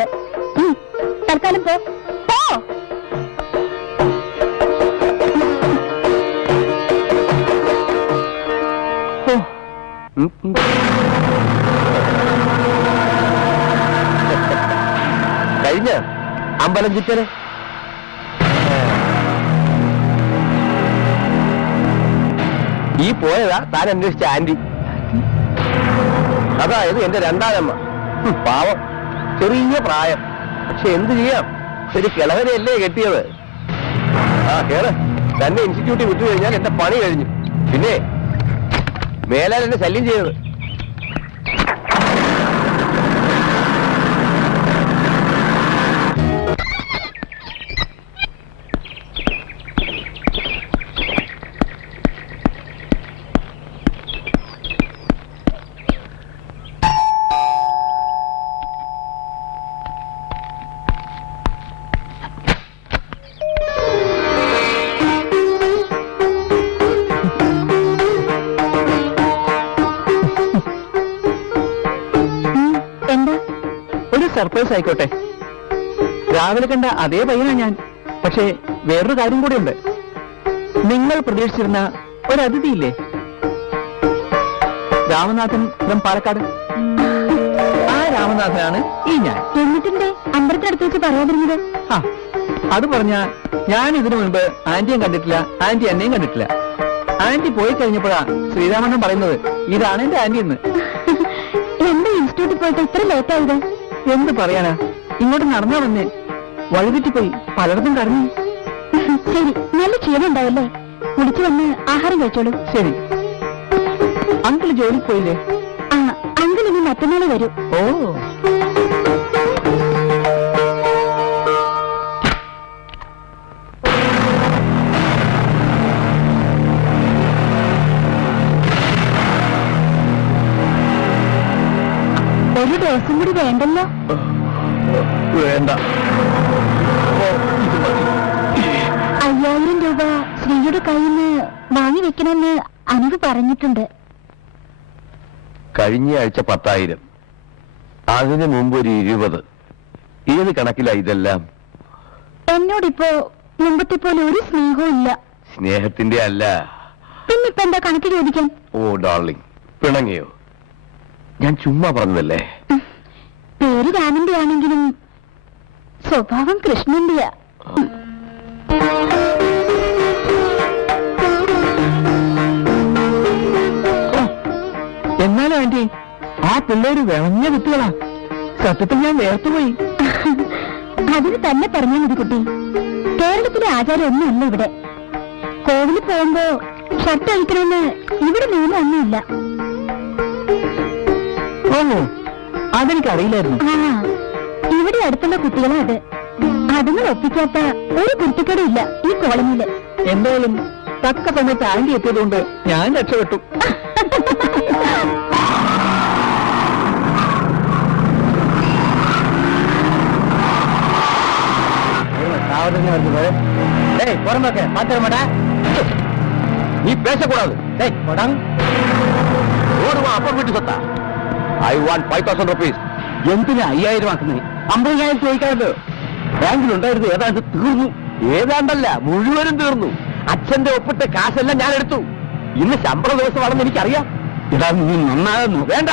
ഉണ്ട്. തൽക്കാലം പോ. കഴിഞ്ഞ അമ്പലം ചുറ്റല് ഈ പോയതാ താൻ അന്വേഷിച്ച ആന്റി. അതായത് എന്റെ രണ്ടാനമ്മ. പാവം, ചെറിയ പ്രായം. പക്ഷെ എന്ത് ചെയ്യാം, ഒരു കിളവനെയല്ലേ കെട്ടിയത്. ആ കേറ്, തന്നെ ഇൻസ്റ്റിറ്റ്യൂട്ടിൽ വിട്ടു കഴിഞ്ഞാൽ എന്റെ പണി കഴിഞ്ഞു. പിന്നെ മേലാൽ എന്നെ ശല്യം ചെയ്തത്. സർപ്രൈസ് ആയിക്കോട്ടെ. രാവിലെ കണ്ട അതേ പയ്യനാ ഞാൻ. പക്ഷേ വേറൊരു കാര്യം കൂടിയുണ്ട്. നിങ്ങൾ പ്രതീക്ഷിച്ചിരുന്ന ഒരു അതിഥിയില്ലേ, രാമനാഥൻ ഫ്രം പാലക്കാട്. ആ രാമനാഥനാണ് ഈ ഞാൻ. എന്നിട്ടിന്റെ അമ്പലത്തിനടുത്ത് വെച്ച് പറയാതിരുന്നത്? അത് പറഞ്ഞ ഞാൻ ഇതിനു മുൻപ് ആന്റിയും കണ്ടിട്ടില്ല, ആന്റി എന്നെയും കണ്ടിട്ടില്ല. ആന്റി പോയി കഴിഞ്ഞപ്പോഴാ ശ്രീരാമണ്ണൻ പറയുന്നത് ഇതാണ് എന്റെ ആന്റി എന്ന്. എന്റെ ഇൻസ്റ്റിറ്റ്യൂട്ടിൽ പോയിട്ട് ഇത്ര ലേറ്റ് ആയത്? എന്ത് പറയാനാ, ഇങ്ങോട്ട് നടന്നാ വന്നേ. വഴുതിറ്റിപ്പോയി, പലർക്കും കറങ്ങി. ശരി, നല്ല ക്ഷീണം ഉണ്ടാവല്ലേ? കുളിച്ചു വന്ന് ആഹാരം കഴിച്ചോളൂ. ശരി. അങ്കിൾ ജോലിക്ക് പോയില്ലേ? അങ്കിൾ ഇനി മറ്റന്നാൾ വരും. ഓ, ഒരു ദിവസം കൂടി വേണ്ടല്ലോ. വേണ്ട. 5000 രൂപ ശ്രീയുടെ കയ്യിൽ നിന്ന് വാങ്ങി വെക്കണമെന്ന് അനൂപ് പറഞ്ഞിട്ടുണ്ട്. കഴിഞ്ഞ ആഴ്ച 10,000, അതിനു മുമ്പ് ഒരു 20. ഏത് കണക്കിലാ ഇതെല്ലാം? എന്നോടിപ്പോ മുമ്പത്തെ പോലെ ഒരു സ്നേഹവും ഇല്ല. സ്നേഹത്തിന്റെ അല്ല. പിന്നിപ്പോ എന്താ കണക്ക് ചോദിക്കാൻ? ഓ ഡാർലിംഗ്, പിണങ്ങിയോ? ഞാൻ ചുമ്മാ പറഞ്ഞതല്ലേ. പേര് രാമന്റെ ആണെങ്കിലും സ്വഭാവം കൃഷ്ണന്റെയാ. എന്നാലും ആന്റി, ആ പിള്ളേര് വിളഞ്ഞ വിത്തുകളാ. സത്യത്തിൽ ഞാൻ വേർത്തുപോയി. അതിന് തന്നെ പറഞ്ഞാൽ മതി കുട്ടി. കേരളത്തിലെ ആചാരം ഒന്നുമല്ല ഇവിടെ. കോവിലിൽ പോകുമ്പോ ഷർട്ട് അഴിക്കണമെന്ന് ഇവിടെ നിയമമൊന്നുമില്ല. ഓ, അതെനിക്കറിയില്ലായിരുന്നു. ഇവിടെ അടുത്തുള്ള കുട്ടികളെ അത് അതുങ്ങൾ ഒപ്പിക്കാത്ത ഒരു കുട്ടിക്കടയില്ല ഈ കോളനിയില്. എന്തായാലും തക്ക സമയത്ത് ആന്റി എത്തിയതുകൊണ്ട് ഞാൻ രക്ഷപ്പെട്ടു. നീ പേശക്കൂടാது. അപ്പം വീട്ടു സത്താ. I want 5,000 rupees. എന്തിനാ 5000 ആക്കുന്നേ? 50,000 ചോദിക്കാമല്ലോ. ബാങ്കിലുണ്ടായിരുന്നു, ഏതാണ്ട് തീർന്നു. ഏതാണ്ടല്ല, മുഴുവനും തീർന്നു. അച്ഛന്റെ ഒപ്പിട്ട് കാശെല്ലാം ഞാൻ എടുത്തു. ഇന്ന് ശമ്പള ദിവസമാണെന്ന് എനിക്കറിയാം. ഇതാ നീ നന്നാകുന്നു. വേണ്ട,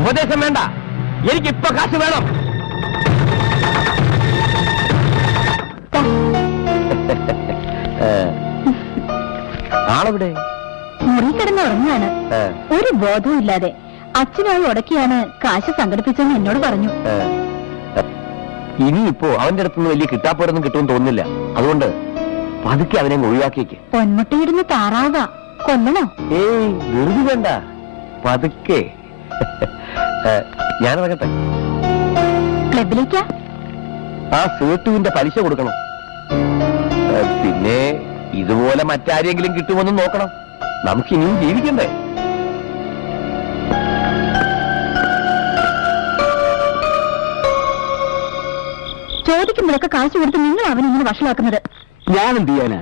ഉപദേശം വേണ്ട. എനിക്കിപ്പോ കാശ് വേണം. ആളെവിടെ? മുറി കിടന്ന് ഉറങ്ങാണ്. ഒരു ബോധവും ഇല്ലാതെ. അച്ഛനായി ഉടക്കിയാണ് കാശ് സംഘടിപ്പിച്ചെന്ന് എന്നോട് പറഞ്ഞു. ഇനിയിപ്പോ അവന്റെ അടുത്തുനിന്ന് വലിയ കിട്ടാപ്പോരൊന്നും കിട്ടുമെന്ന് തോന്നുന്നില്ല. അതുകൊണ്ട് പതുക്കെ അവനെ ഒഴിവാക്കിയേക്ക്. പൊന്മുട്ടയിടുന്ന താറാവാ, കൊല്ലണോ? ഏയ്, വെറുതെ വേണ്ട, പതുക്കെ. ഞാനിറങ്ങട്ടെ. ക്ലബിലേക്കാ? ആ സേട്ടുവിന്റെ പലിശ കൊടുക്കണം. പിന്നെ ഇതുപോലെ മറ്റാരെങ്കിലും കിട്ടുമെന്ന് നോക്കണം. നമുക്കിനിയും ജീവിക്കണ്ടേ? ചോദിക്കുമ്പോഴൊക്കെ കാശ് കൊടുത്ത് നിങ്ങൾ അവനിങ്ങനെ വഷളാക്കുന്നത്. ഞാൻ എന്ത് ചെയ്യാനാ?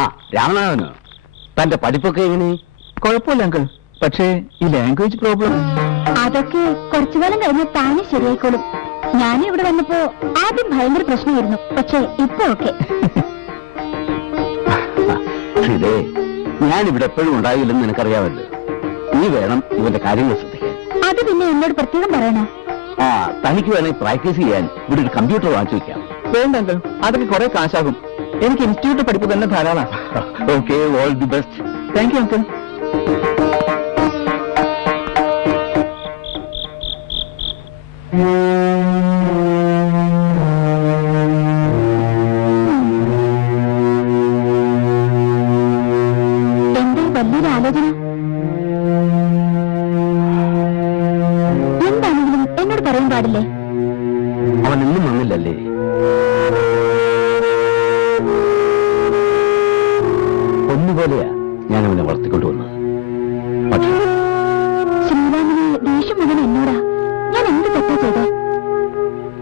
ആ രാമനാഥനോ, തന്റെ പഠിപ്പൊക്കെ എങ്ങനെ? കുഴപ്പമില്ല അങ്കിൾ, പക്ഷേ ഈ ലാംഗ്വേജ് പ്രോബ്ലം. അതൊക്കെ കുറച്ചുകാലം കഴിഞ്ഞ് താനെ ശരിയായിക്കോളും. ഞാനും ഇവിടെ വന്നപ്പോ ആദ്യം ഭയങ്കര പ്രശ്നമായിരുന്നു, പക്ഷേ ഇപ്പൊ ഓക്കെ. ഇതേ ഞാൻ ഇവിടെ എപ്പോഴും ഉണ്ടാകില്ലെന്ന് നിനക്കറിയാമല്ലോ. നീ വേണം ഇവന്റെ കാര്യങ്ങൾ ശ്രദ്ധിക്കാൻ. അത് പിന്നെ എന്നോട് പ്രത്യേകം പറയണോ? ആ, തനിക്ക് വേണമെങ്കിൽ പ്രാക്ടീസ് ചെയ്യാൻ ഇവിടെ ഒരു കമ്പ്യൂട്ടർ വാങ്ങിച്ചു വെക്കാം. വേണ്ട അങ്കിൾ, അതിന് കുറെ കാശാകും. എനിക്ക് ഇൻസ്റ്റിറ്റ്യൂട്ട് പഠിപ്പ് തന്നെ ധാരാളം. Okay, all the best. Thank you uncle. എന്താ വലിയൊരു ആലോചന? എന്താണെങ്കിലും എന്നോട് പറയാൻ പാടില്ലേ? അവൻ ഇന്നും വന്നില്ലല്ലേ? ഒന്നുപോലെയാ ഞാൻ അവനെ വളർത്തിക്കൊണ്ടുവന്നത്. പക്ഷേ ശ്രീരാമിന് ദേഷ്യം മുഴുവൻ എന്നോടാ. ഞാൻ എന്ത് തെറ്റാ ചെയ്തേ?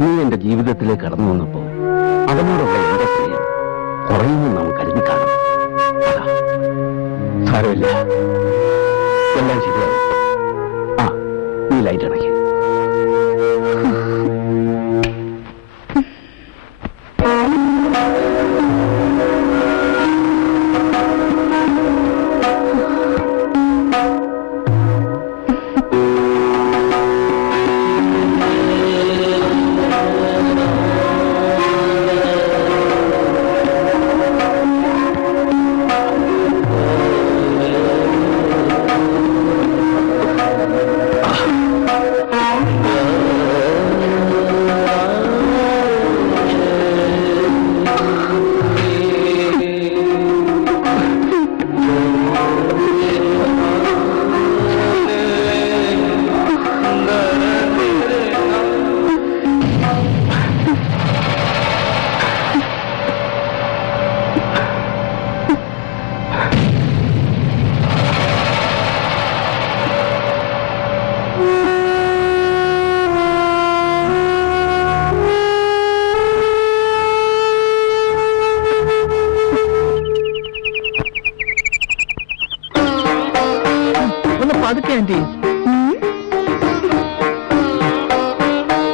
നീ എന്റെ ജീവിതത്തിലേക്ക് കടന്നു വന്നപ്പോ അവനോടുള്ള എന്റെ സ്നേഹം കുറയുന്നു നാം കരുതി കാണും. അതാ, സാരമില്ല, എല്ലാം ശരിയായി. ആ, നീ ലൈറ്റ് അടയ്ക്ക്. ഒന്ന് പതുക്കെ ആന്റി.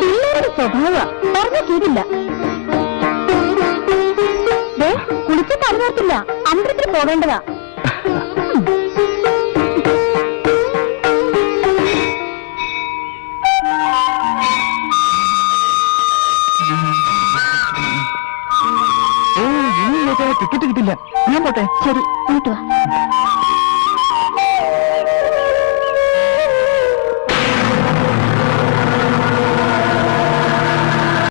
പിള്ളേരുടെ സ്വഭാവ പറഞ്ഞ ചെയ്തില്ല. കുളിച്ച് പറഞ്ഞിട്ടില്ല, അമ്പലത്തിൽ പോവേണ്ടതാ. ടിക്കറ്റ് കിട്ടില്ല. ഞാൻ പോട്ടെ. ശരി, പോയിട്ട് വാ.